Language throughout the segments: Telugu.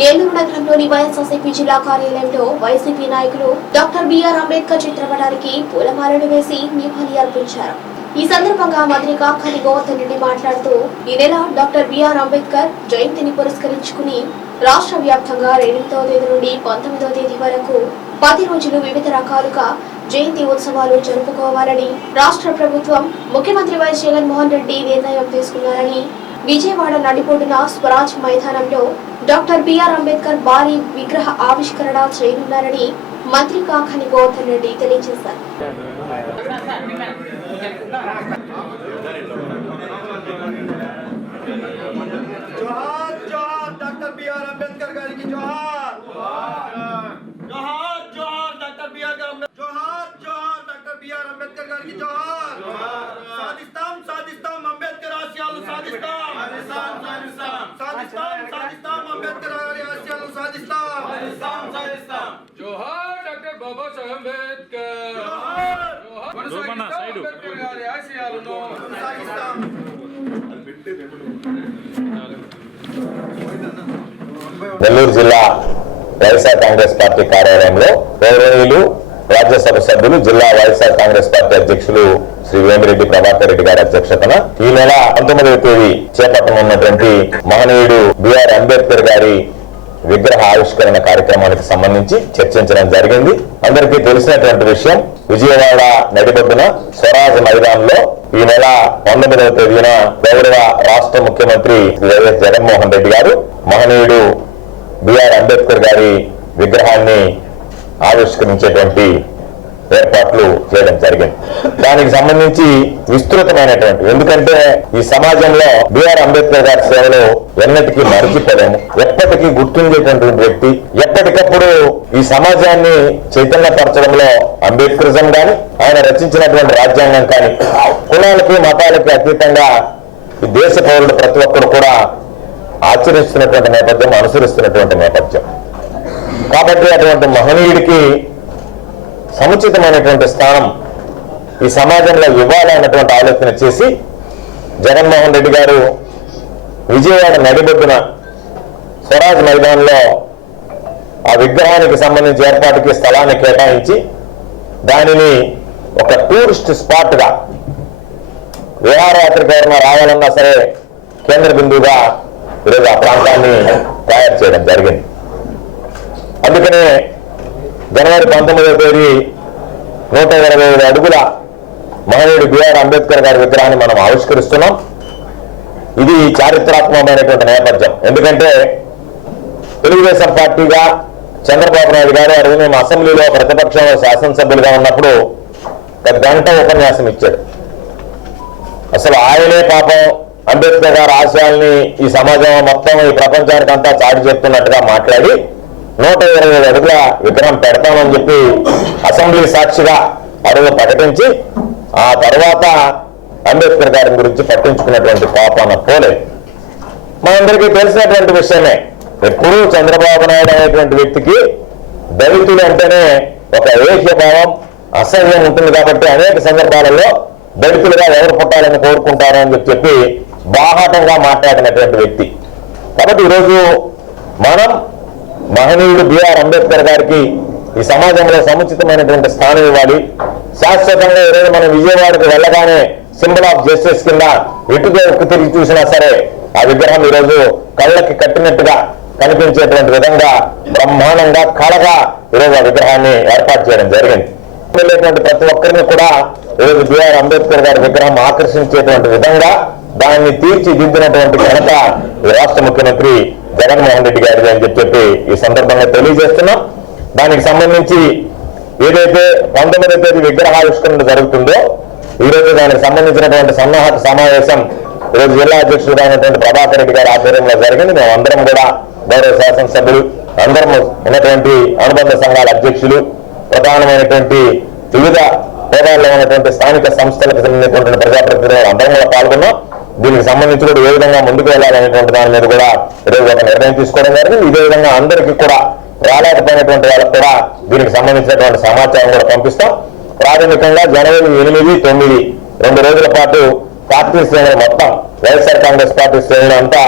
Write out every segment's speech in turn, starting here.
నెల్లూరు నగరంలోని వైఎస్ఆర్సీపీ జిల్లా కార్యాలయంలో వైసీపీ నాయకులు డాక్టర్ బిఆర్ అంబేద్కర్ చిత్రపటానికి పూలమాలను వేసి నివాళి అర్పించారు. ఈ సందర్భంగా మంత్రి కాకాని గోవర్ధన్ రెడ్డి మాట్లాడుతూ ఈ నెల డాక్టర్ బిఆర్ అంబేద్కర్ జయంతిని పురస్కరించుకుని రాష్ట్ర వ్యాప్తంగా రెండవ తేదీ నుండి పంతొమ్మిదవ తేదీ వరకు పది రోజులు వివిధ రకాలుగా జయంతి ఉత్సవాలు జరుపుకోవాలని రాష్ట్ర ప్రభుత్వం ముఖ్యమంత్రి వైఎస్ జగన్మోహన్ రెడ్డి నిర్ణయం తీసుకున్నారని విజయవాడ నడిబొడ్డున స్వరాజ్ మైదానంలో డాక్టర్ బిఆర్ అంబేద్కర్ భారీ విగ్రహ ఆవిష్కరణ చేయనున్నారని మంత్రి కాకాని గోవర్ధన్ రెడ్డి తెలియజేశారు. జోహార్ జోహార్ డాక్టర్ బిఆర్ అంబేద్కర్ గారికి అంబేద్కర్. గారి ఆశయాలను. నెల్లూరు జిల్లా వైఎస్ఆర్ కాంగ్రెస్ పార్టీ కార్యాలయంలో గౌరవనీయులు రాజ్యసభ సభ్యులు జిల్లా వైఎస్ఆర్ కాంగ్రెస్ పార్టీ అధ్యక్షులు శ్రీ వేమిరెడ్డి ప్రభాకర్ రెడ్డి గారి అధ్యక్షతన ఈ నెల పంతొమ్మిదవ తేదీ చేపట్టనున్నటువంటి మహనీయుడు బిఆర్ అంబేద్కర్ గారి విగ్రహ ఆవిష్కరణ కార్యక్రమానికి సంబంధించి చర్చించడం జరిగింది. అందరికీ తెలిసినటువంటి విషయం విజయవాడ నడిబొడ్డున స్వరాజ్ మైదానంలో ఈ నెల పంతొమ్మిదవ తేదీన గౌరవ రాష్ట్ర ముఖ్యమంత్రి వైఎస్ జగన్మోహన్ రెడ్డి గారు మహనీయుడు బిఆర్ అంబేద్కర్ గారి విగ్రహాన్ని ఆవిష్కరించేటువంటి ఏర్పాట్లు చేయడం జరిగింది. దానికి సంబంధించి విస్తృతమైనటువంటి ఎందుకంటే ఈ సమాజంలో బిఆర్ అంబేద్కర్ గారి సేవలు ఎన్నటికీ మరిచిపోలేము. ఎప్పటికీ గుర్తుండేటటువంటి వ్యక్తి ఎప్పటికప్పుడు ఈ సమాజాన్ని చైతన్యపరచడంలో అంబేద్కరిజం కానీ ఆయన రచించినటువంటి రాజ్యాంగం కానీ కులాలకి మతాలకి అతీతంగా ఈ దేశ పౌరులు ప్రతి ఒక్కరు కూడా ఆచరిస్తున్నటువంటి నేపథ్యం అనుసరిస్తున్నటువంటి నేపథ్యం. కాబట్టి అటువంటి మహనీయుడికి సముచితమైనటువంటి స్థానం ఈ సమాజంలో ఇవ్వాలన్నటువంటి ఆలోచన చేసి జగన్మోహన్ రెడ్డి గారు విజయవాడ నడిబొడ్డున స్వరాజ్ మైదానంలో ఆ విగ్రహానికి సంబంధించి ఏర్పాటుకి స్థలాన్ని కేటాయించి దానిని ఒక టూరిస్ట్ స్పాట్గా విహారయాత్రికి ఎవరైనా రావాలన్నా సరే కేంద్ర బిందువుగా ఈరోజు ఆ ప్రాంతాన్ని తయారు చేయడం జరిగింది. అందుకనే జనవరి పంతొమ్మిదవ తేదీ నూట ఇరవై ఐదు అడుగుల మహనీయుడు బిఆర్ అంబేద్కర్ గారి విగ్రహాన్ని మనం ఆవిష్కరిస్తున్నాం. ఇది చారిత్రాత్మకమైనటువంటి నేపథ్యం. ఎందుకంటే తెలుగుదేశం పార్టీగా చంద్రబాబు నాయుడు గారు ఆ రోజు మేము అసెంబ్లీలో ప్రతిపక్షంలో శాసనసభ్యులుగా ఉన్నప్పుడు ఒక గంట ఉపన్యాసం ఇచ్చాడు అసలు ఆయనే పాపం అంబేద్కర్ గారి ఆశయాల్ని ఈ సమాజం మొత్తం ఈ ప్రపంచానికంతా చాటి చెప్తున్నట్టుగా మాట్లాడి నూట ఇరవై ఐదు అడుగుల విగ్రహం పెడతామని చెప్పి అసెంబ్లీ సాక్షిగా అడుగు ప్రకటించి ఆ తర్వాత అంబేద్కర్ గారి గురించి పట్టించుకున్నటువంటి పాపాన పోలేదు. మనందరికీ తెలిసినటువంటి విషయమే ఎప్పుడూ చంద్రబాబు నాయుడు అనేటువంటి వ్యక్తికి దళితులు అంటేనే ఒక ఏహ్యభావం అసహ్యం ఉంటుంది కాబట్టి అనేక సందర్భాలలో దళితులుగా ఎవరు పుట్టాలని కోరుకుంటారు అని చెప్పి బాహాటంగా మాట్లాడినటువంటి వ్యక్తి. కాబట్టి ఈరోజు మనం మహనీయుడు బిఆర్ అంబేద్కర్ గారికి ఈ సమాజంలో సముచితమైనటువంటి స్థానం ఇవ్వాలి. శాశ్వతంగా ఈరోజు మనం విజయవాడకు వెళ్ళగానే సింబల్ ఆఫ్ జస్టిస్ కింద ఎటుగా ఒక్క తిరిగి చూసినా సరే ఆ విగ్రహం ఈరోజు కళ్ళకి కట్టినట్టుగా కనిపించేటువంటి విధంగా బ్రహ్మాండంగా కళగా ఈరోజు ఆ విగ్రహాన్ని ఏర్పాటు చేయడం జరిగింది. వెళ్ళేటువంటి ప్రతి ఒక్కరిని కూడా ఈరోజు బిఆర్ అంబేద్కర్ గారి విగ్రహం ఆకర్షించేటువంటి విధంగా దాన్ని తీర్చిదిద్దినటువంటి ఘనత ఈ రాష్ట్ర ముఖ్యమంత్రి జగన్మోహన్ రెడ్డి గారిది అని చెప్పి ఈ సందర్భంగా తెలియజేస్తున్నాం. దానికి సంబంధించి ఏదైతే పంతొమ్మిదో తేదీ విగ్రహావిష్కరణ జరుగుతుందో ఈరోజు దానికి సంబంధించినటువంటి సన్నాహక సమావేశం ఈరోజు జిల్లా అధ్యక్షుడు అయినటువంటి ప్రభాకర్ రెడ్డి గారి ఆధ్వర్యంలో జరిగింది. మేమందరం అందరం కూడా గౌరవ శాసనసభ్యులు అందరం ఉన్నటువంటి అనుబంధ సంఘాల అధ్యక్షులు ప్రధానమైనటువంటి వివిధ హోదాల్లో ఉన్నటువంటి స్థానిక సంస్థలకు చెందినటువంటి ప్రజాప్రతినిధులు అందరం కూడా పాల్గొన్నాం. దీనికి సంబంధించి కూడా ఏ విధంగా ముందుకు వెళ్ళాలనేటువంటి దాని మీద కూడా ఈరోజు ఒక నిర్ణయం తీసుకోవడం జరిగింది. ఇదే విధంగా అందరికీ కూడా రాలేకపోయినటువంటి వాళ్ళకి కూడా దీనికి సంబంధించినటువంటి సమాచారం కూడా పంపిస్తాం. ప్రాథమికంగా జనవరి ఎనిమిది తొమ్మిది రెండు రోజుల పాటు పార్టీ శ్రేణులు మొత్తం వైఎస్ఆర్ కాంగ్రెస్ పార్టీ శ్రేణులు అంతా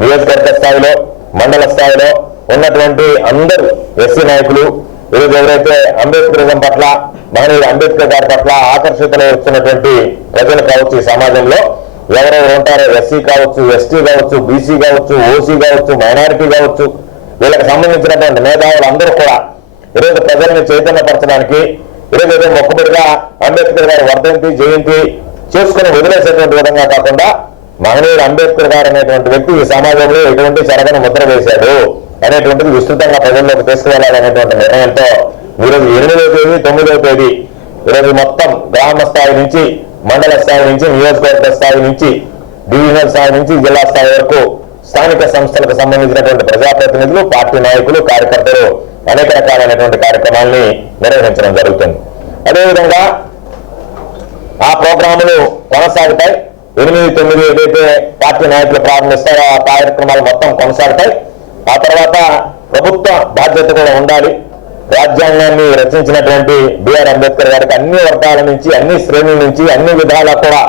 నియోజకవర్గ స్థాయిలో మండల స్థాయిలో ఉన్నటువంటి అందరు ఎస్సీ నాయకులు ఈరోజు ఎవరైతే అంబేద్కరిజం పట్ల మహనీయుడు అంబేద్కర్ గారి పట్ల ఆకర్షితులు వస్తున్నటువంటి ప్రజలు కావచ్చు ఈ సమాజంలో ఎవరెవరు ఉంటారో ఎస్సీ కావచ్చు ఎస్టీ కావచ్చు బీసీ కావచ్చు ఓసీ కావచ్చు మైనారిటీ కావచ్చు వీళ్ళకి సంబంధించినటువంటి మేధావులు అందరూ కూడా ఈరోజు ప్రజల్ని చైతన్యపరచడానికి ఈరోజు ఏదో మొక్కుబడిగా అంబేద్కర్ గారి వర్ధంతి జయంతి చేసుకుని వదిలేసేటువంటి విధంగా కాకుండా మహనీయుడు అంబేద్కర్ గారు అనేటువంటి వ్యక్తి ఈ సమాజంలో ఎటువంటి చెరగని ముద్ర వేశాడు అనేటువంటిది విస్తృతంగా ప్రజల్లోకి తీసుకువెళ్ళాలనేటువంటి నిర్ణయంతో ఈరోజు ఎనిమిదవ తేదీ తొమ్మిదవ తేదీ ఈరోజు మొత్తం గ్రామ స్థాయి నుంచి మండల స్థాయి నుంచి నియోజకవర్గ స్థాయి నుంచి డివిజనల్ స్థాయి నుంచి జిల్లా స్థాయి వరకు స్థానిక సంస్థలకు సంబంధించినటువంటి ప్రజాప్రతినిధులు పార్టీ నాయకులు కార్యకర్తలు అనేక రకాలైనటువంటి కార్యక్రమాల్ని నిర్వహించడం జరుగుతుంది. అదేవిధంగా ఆ ప్రోగ్రాములు కొనసాగుతాయి. ఎనిమిది తొమ్మిది ఏదైతే పార్టీ నాయకులు ప్రారంభిస్తారో ఆ కార్యక్రమాలు మొత్తం కొనసాగుతాయి. ఆ తర్వాత ప్రభుత్వ బాధ్యత కూడా ఉండాలి. రాజ్యాంగాన్ని రచించినటువంటి బిఆర్ అంబేద్కర్ గారికి అన్ని వర్గాల నుంచి అన్ని శ్రేణుల నుంచి అన్ని విధాలా కూడా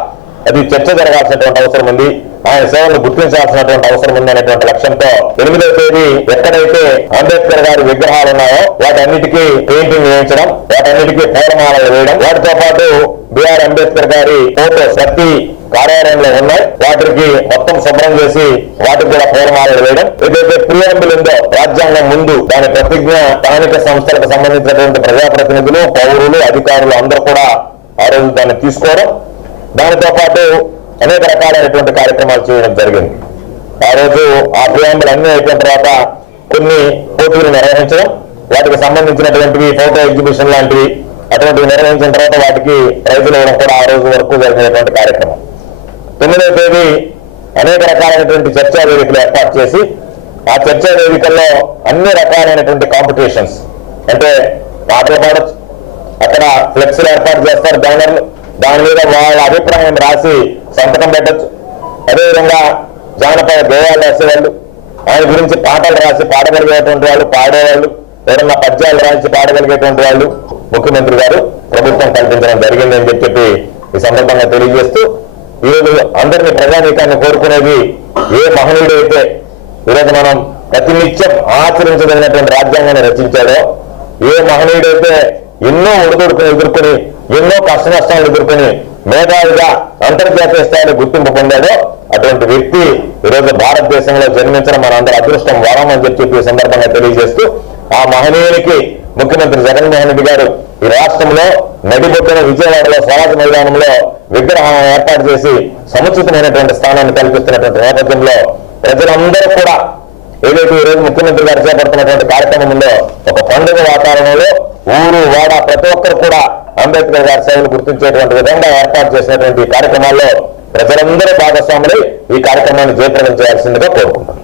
అది చర్చ జరగాల్సినటువంటి అవసరం ఉంది. ఆయన సేవలను గుర్తించాల్సినటువంటి అవసరం ఉంది అనేటువంటి లక్ష్యంతో ఎనిమిదో తేదీ ఎక్కడైతే అంబేద్కర్ గారి విగ్రహాలు ఉన్నాయో వాటన్నిటికీ పెయింటింగ్ వేయించడం వాటన్నిటికీ పూలమాలలు వేయడం వాటితో పాటు బిఆర్ అంబేద్కర్ గారి ఫోటో ప్రతి కార్యాలయంలో ఉన్నాయి వాటికి మొత్తం శుభ్రం చేసి వాటికి కూడా పూలమాలలు వేయడం. ఏదైతే ప్రియాంబుల్ ఉందో రాజ్యాంగం ముందు దాని ప్రతిజ్ఞ స్థానిక సంస్థలకు సంబంధించినటువంటి ప్రజాప్రతినిధులు పౌరులు అధికారులు అందరూ కూడా ఆ రోజు దాన్ని తీసుకోవడం. దానితో పాటు అనేక రకాలైనటువంటి కార్యక్రమాలు చేయడం జరిగింది. ఆ రోజు ఆ ప్రియాంబుల్ అన్ని అయిపోయిన తర్వాత కొన్ని పోటీలు నిర్వహించడం వాటికి సంబంధించినటువంటివి ఫోటో ఎగ్జిబిషన్ లాంటివి అటువంటివి నిర్వహించిన తర్వాత వాటికి ప్రైజులు ఇవ్వడం కూడా ఆ రోజు వరకు జరిగినటువంటి కార్యక్రమం. తొమ్మిదవ తేదీ అనేక రకాలైనటువంటి చర్చా వేదికలు ఏర్పాటు చేసి ఆ చర్చా వేదికల్లో అన్ని రకాలైనటువంటి కాంపిటీషన్స్ అంటే పాటలు పాడచ్చు అక్కడ ఫ్లెక్స్లు ఏర్పాటు చేస్తారు బ్యానర్లు. దాని మీద వాళ్ళ అభిప్రాయం రాసి సంతకం పెట్టచ్చు. అదేవిధంగా జానపద గేయాలు రాసేవాళ్ళు. ఆయన గురించి పాటలు రాసి పాడగలిగేటువంటి వాళ్ళు పాడేవాళ్ళు. ఏదన్నా పద్యాలు రాసి పాడగలిగేటువంటి వాళ్ళు. ముఖ్యమంత్రి గారు ప్రభుత్వం కల్పించడం జరిగిందని చెప్పి ఈ సందర్భంగా తెలియజేస్తూ ఈరోజు అందరినీ ప్రజానీకాన్ని కోరుకునేది ఏ మహనీయుడు అయితే ఈరోజు మనం ప్రతినిత్యం ఆచరించదగినటువంటి రాజ్యాంగాన్ని రచించాడో ఏ మహనీయుడైతే ఎన్నో ఒడిదొడుకుని ఎదుర్కొని ఎన్నో కష్ట నష్టాలు ఎదుర్కొని మేధావిగా అంతర్జాతీయ స్థాయిలో గుర్తింపు పొందాడో అటువంటి వ్యక్తి ఈరోజు భారతదేశంలో జన్మించడం మనందరి అదృష్టం వరం అని చెప్పి సందర్భంగా తెలియజేస్తూ ఆ మహనీయునికి ముఖ్యమంత్రి జగన్మోహన్ రెడ్డి గారు ఈ రాష్ట్రంలో నడిబొట్టున విజయవాడలో స్వరాజ్ మైదానంలో విగ్రహం ఏర్పాటు చేసి సముచితమైనటువంటి స్థానాన్ని కల్పిస్తున్నటువంటి నేపథ్యంలో ప్రజలందరూ కూడా ఏదైతే ఈ రోజు ముఖ్యమంత్రి గారు చేపడుతున్నటువంటి కార్యక్రమం ఉందో ఒక పండుగ వాతావరణంలో ఊరు వాడ ప్రతి ఒక్కరు కూడా అంబేద్కర్ గారి సేవలు గుర్తించేటువంటి విధంగా ఏర్పాటు చేసినటువంటి కార్యక్రమాల్లో ప్రజలందరూ భాగస్వాములై ఈ కార్యక్రమాన్ని జయప్రదం చేయాల్సిందిగా కోరుకుంటున్నాను.